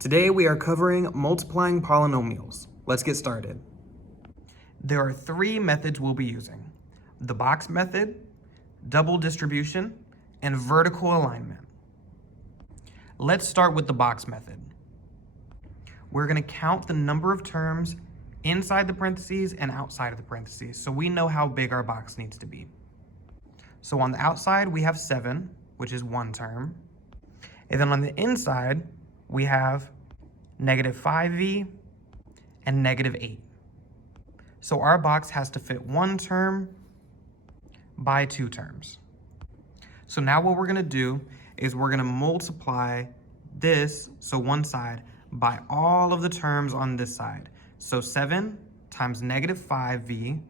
Today we are covering multiplying polynomials. Let's get started. There are three methods we'll be using: the box method, double distribution, and vertical alignment. Let's start with the box method. We're going to count the number of terms inside the parentheses and outside of the parentheses, so we know how big our box needs to be. So on the outside, we have 7, which is one term. And then on the inside, we have negative 5v and negative 8. So our box has to fit one term by two terms. So now what we're going to do is we're going to multiply this, so one side, by all of the terms on this side. So 7 times negative 5v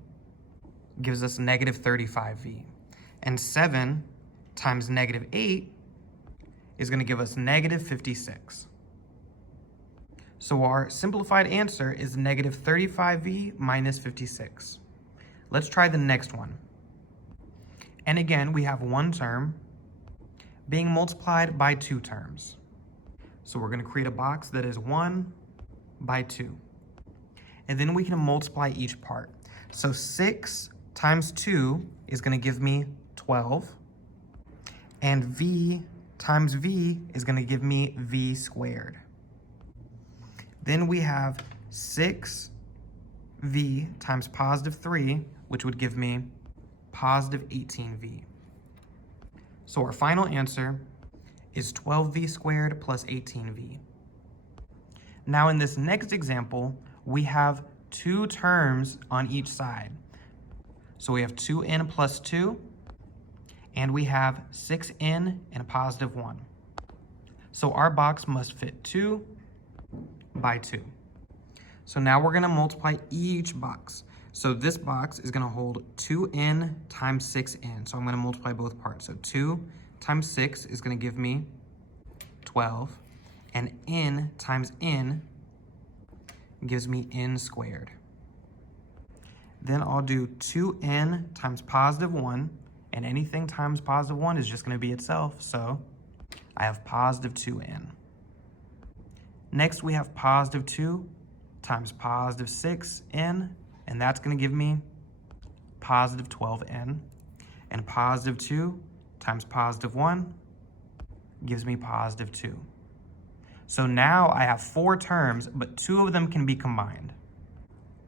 gives us negative 35v. And 7 times negative 8 is going to give us negative 56. So our simplified answer is negative 35v minus 56. Let's try the next one. And again, we have one term being multiplied by two terms. So we're going to create a box that is 1 by 2. And then we can multiply each part. So 6 times 2 is going to give me 12. And v times v is going to give me v squared. Then we have 6v times positive 3, which would give me positive 18v. So our final answer is 12v squared plus 18v. Now in this next example, we have two terms on each side. So we have 2n plus 2, and we have 6n and a positive 1. So our box must fit 2 by 2. So now we're going to multiply each box. So this box is going to hold 2n times 6n. So I'm going to multiply both parts. So 2 times 6 is going to give me 12. And n times n gives me n squared. Then I'll do 2n times positive 1. And anything times positive 1 is just going to be itself. So I have positive 2n. Next, we have positive 2 times positive 6n, and that's going to give me positive 12n. And positive 2 times positive 1 gives me positive 2. So now I have 4 terms, but 2 of them can be combined.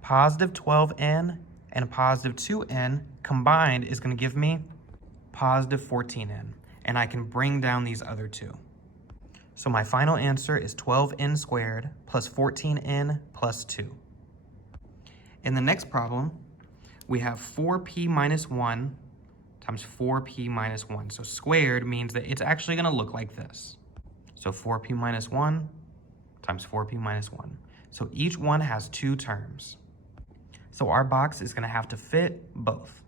Positive 12n and positive 2n combined is going to give me positive 14n, and I can bring down these other two. So my final answer is 12n squared plus 14n plus 2. In the next problem, we have 4p minus 1 times 4p minus 1. So squared means that it's actually going to look like this. So 4p minus 1 times 4p minus 1. So each one has two terms. So our box is going to have to fit both.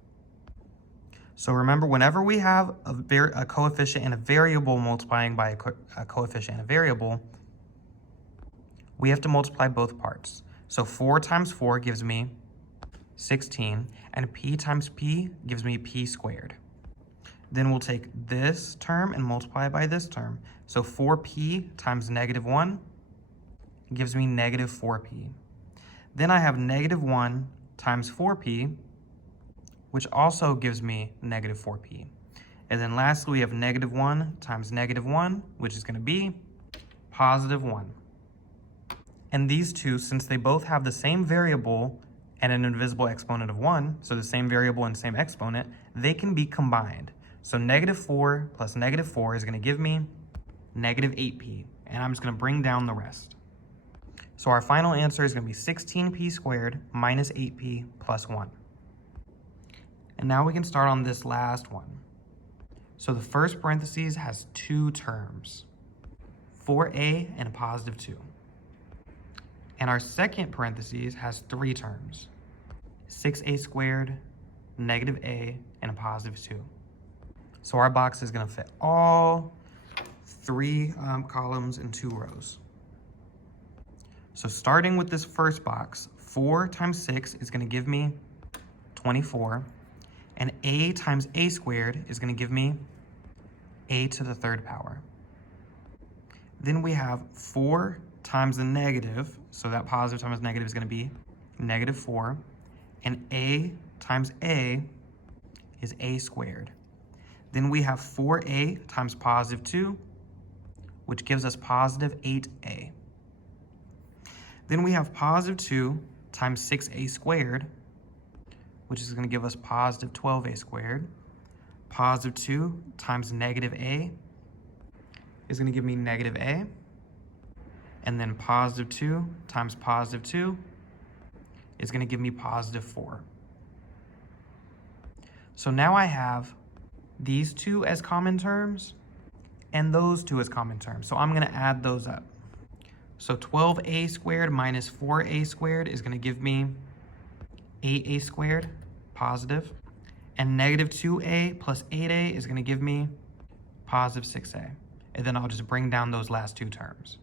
So remember, whenever we have a coefficient and a variable multiplying by a coefficient and a variable, we have to multiply both parts. So 4 times 4 gives me 16, and p times p gives me p squared. Then we'll take this term and multiply it by this term. So 4p times negative 1 gives me negative 4p. Then I have negative 1 times 4p, which also gives me negative 4p. And then lastly, we have negative 1 times negative 1, which is going to be positive 1. And these two, since they both have the same variable and an invisible exponent of 1, so the same variable and same exponent, they can be combined. So negative 4 plus negative 4 is going to give me negative 8p, and I'm just going to bring down the rest. So our final answer is going to be 16p squared minus 8p plus 1. And now we can start on this last one. So the first parentheses has two terms, 4a and a positive 2. And our second parentheses has 3 terms, 6a squared, negative a, and a positive 2. So our box is going to fit all 3 columns and 2 rows. So starting with this first box, 4 times 6 is going to give me 24. And a times a squared is going to give me a to the 3rd power. Then we have 4 times the negative, so that positive times negative is going to be negative 4, and a times a is a squared. Then we have 4a times positive 2, which gives us positive 8a. Then we have positive 2 times 6a squared, which is going to give us positive 12a squared. Positive 2 times negative a is going to give me negative a. And then positive 2 times positive 2 is going to give me positive 4. So now I have these two as common terms and those two as common terms. So I'm going to add those up. So 12a squared minus 4a squared is going to give me 8a squared, positive. And negative 2a plus 8a is going to give me positive 6a. And then I'll just bring down those last two terms.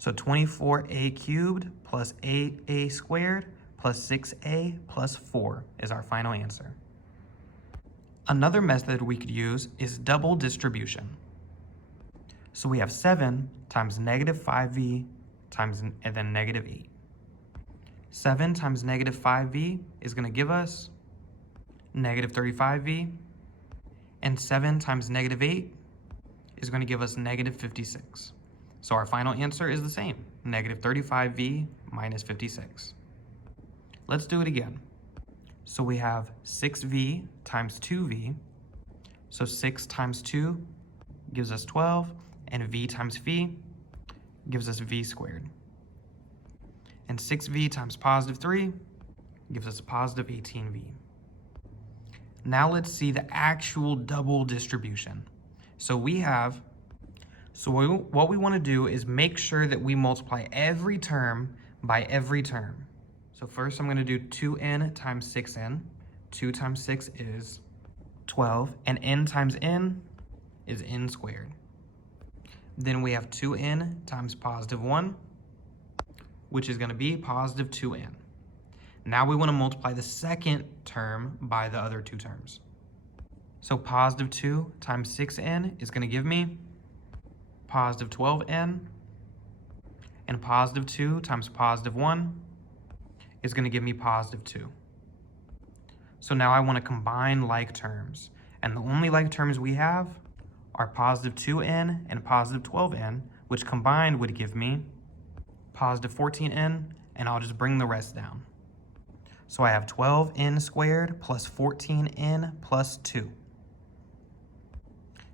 So 24a cubed plus 8a squared plus 6a plus 4 is our final answer. Another method we could use is double distribution. So we have 7 times negative 5v times and then negative 8. 7 times negative 5v is going to give us negative 35v, and 7 times negative 8 is going to give us negative 56. So our final answer is the same, negative 35v minus 56. Let's do it again. So we have 6v times 2v. So 6 times 2 gives us 12, and v times v gives us v squared. And 6v times positive 3 gives us positive 18v. Now let's see the actual double distribution. What we want to do is make sure that we multiply every term by every term. So first I'm going to do 2n times 6n. 2 times 6 is 12, and n times n is n squared. Then we have 2n times positive 1, which is going to be positive 2n. Now we want to multiply the second term by the other two terms. So positive 2 times 6n is going to give me positive 12n, and positive 2 times positive 1 is going to give me positive 2. So now I want to combine like terms, and the only like terms we have are positive 2n and positive 12n, which combined would give me positive 14n, and I'll just bring the rest down. So I have 12n squared plus 14n plus 2.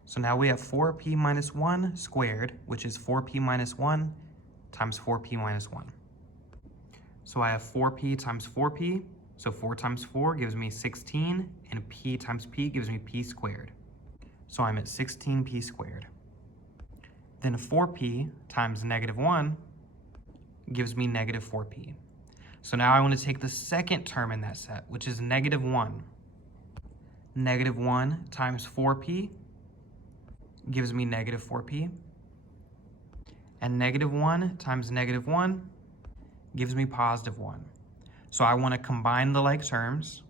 So now we have 4p minus 1 squared, which is 4p minus 1 times 4p minus 1. So I have 4p times 4p, so 4 times 4 gives me 16, and p times p gives me p squared. So I'm at 16p squared. Then 4p times negative 1 gives me negative 4p. So now I want to take the second term in that set, which is negative 1. Negative 1 times 4p gives me negative 4p. And negative 1 times negative 1 gives me positive 1. So I want to combine the like terms,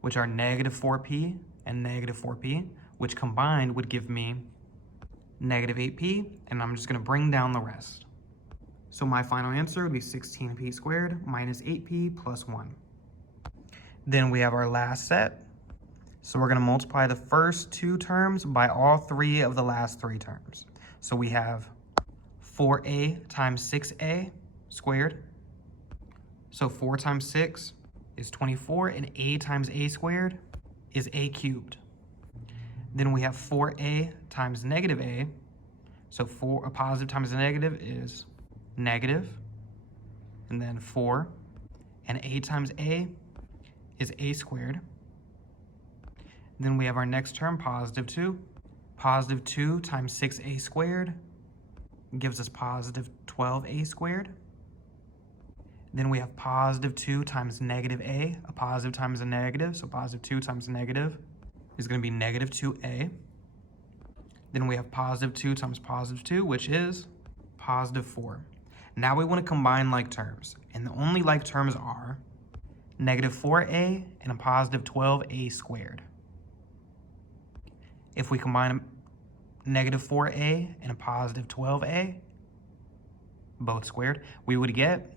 which are negative 4p and negative 4p, which combined would give me negative 8p, and I'm just going to bring down the rest. So my final answer would be 16p squared minus 8p plus 1. Then we have our last set. So we're going to multiply the first two terms by all three of the last three terms. So we have 4a times 6a squared. So 4 times 6 is 24, and a times a squared is a cubed. Then we have 4a times negative a. So a positive times a negative is negative, and then 4, and a times a is a squared. Then we have our next term, positive 2. Positive 2 times 6a squared gives us positive 12a squared. Then we have positive 2 times negative a positive times a negative, so positive 2 times negative is going to be negative 2a. Then we have positive 2 times positive 2, which is positive 4. Now we want to combine like terms, and the only like terms are negative 4a and a positive 12a squared. If we combine negative 4a and a positive 12a, both squared, we would get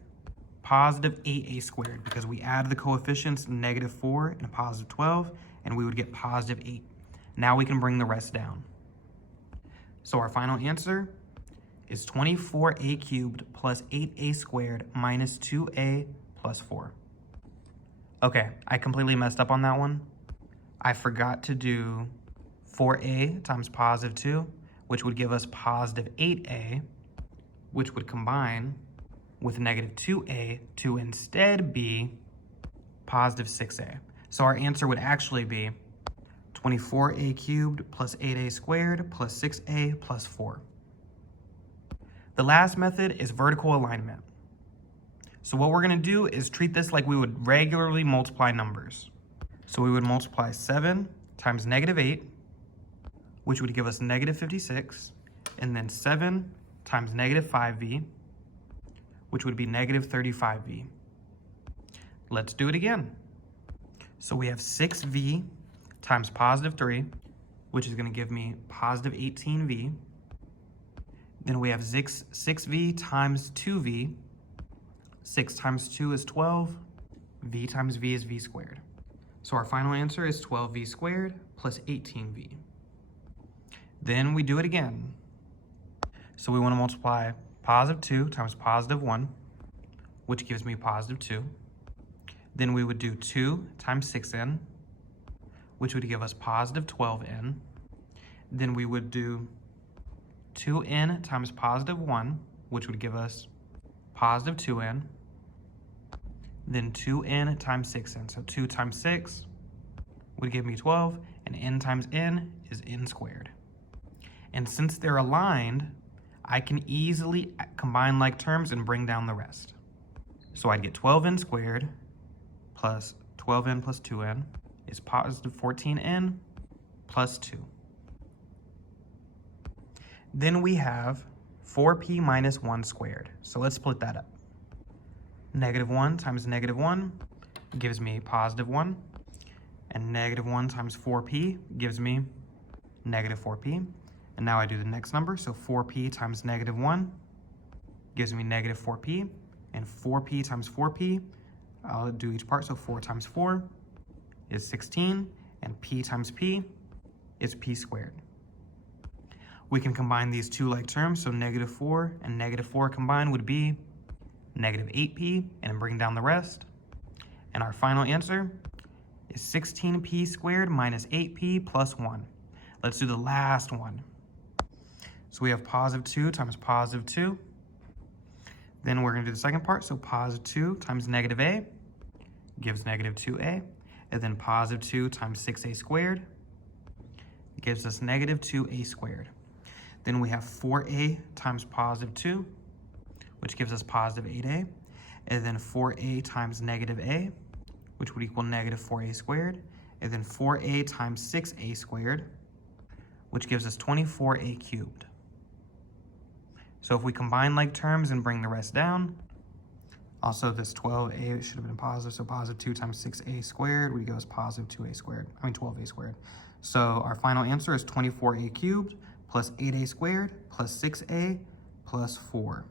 positive 8a squared because we add the coefficients negative 4 and a positive 12, and we would get positive 8. Now we can bring the rest down. So our final answer is 24a cubed plus 8a squared minus 2a plus 4. Okay, I completely messed up on that one. I forgot to do 4a times positive 2, which would give us positive 8a, which would combine with negative 2a to instead be positive 6a. So our answer would actually be 24a cubed plus 8a squared plus 6a plus 4. The last method is vertical alignment. So what we're going to do is treat this like we would regularly multiply numbers. So we would multiply 7 times negative 8, which would give us negative 56, and then 7 times negative 5v, which would be negative 35v. Let's do it again. So we have 6v times positive 3, which is going to give me positive 18v. Then we have 6v times 2v. 6 times 2 is 12. V times v is v squared. So our final answer is 12v squared plus 18v. Then we do it again. So we want to multiply positive 2 times positive 1, which gives me positive 2. Then we would do 2 times 6n, which would give us positive 12n. Then we would do 2n times positive 1, which would give us positive 2n. Then 2n times 6n. So 2 times 6 would give me 12, and n times n is n squared. And since they're aligned, I can easily combine like terms and bring down the rest. So I'd get 12n squared plus 12n plus 2n is positive 14n plus 2. Then we have 4p minus 1 squared. So let's split that up. Negative 1 times negative 1 gives me positive 1. And negative 1 times 4p gives me negative 4p. And now I do the next number. So 4p times negative 1 gives me negative 4p. And 4p times 4p, I'll do each part. So 4 times 4 is 16. And p times p is p squared. We can combine these two like terms, so negative 4 and negative 4 combined would be negative 8p, and bring down the rest. And our final answer is 16p squared minus 8p plus 1. Let's do the last one. So we have positive 2 times positive 2. Then we're going to do the second part, so positive 2 times negative a gives negative 2a, and then positive 2 times 6a squared gives us negative 2a squared. Then we have 4a times positive 2, which gives us positive 8a, and then 4a times negative a, which would equal negative 4a squared, and then 4a times 6a squared, which gives us 24a cubed. So if we combine like terms and bring the rest down, also this 12a should have been positive, so positive 2 times 6a squared would give us positive 2a squared, 12a squared. So our final answer is 24a cubed plus 8a squared plus 6a plus 4.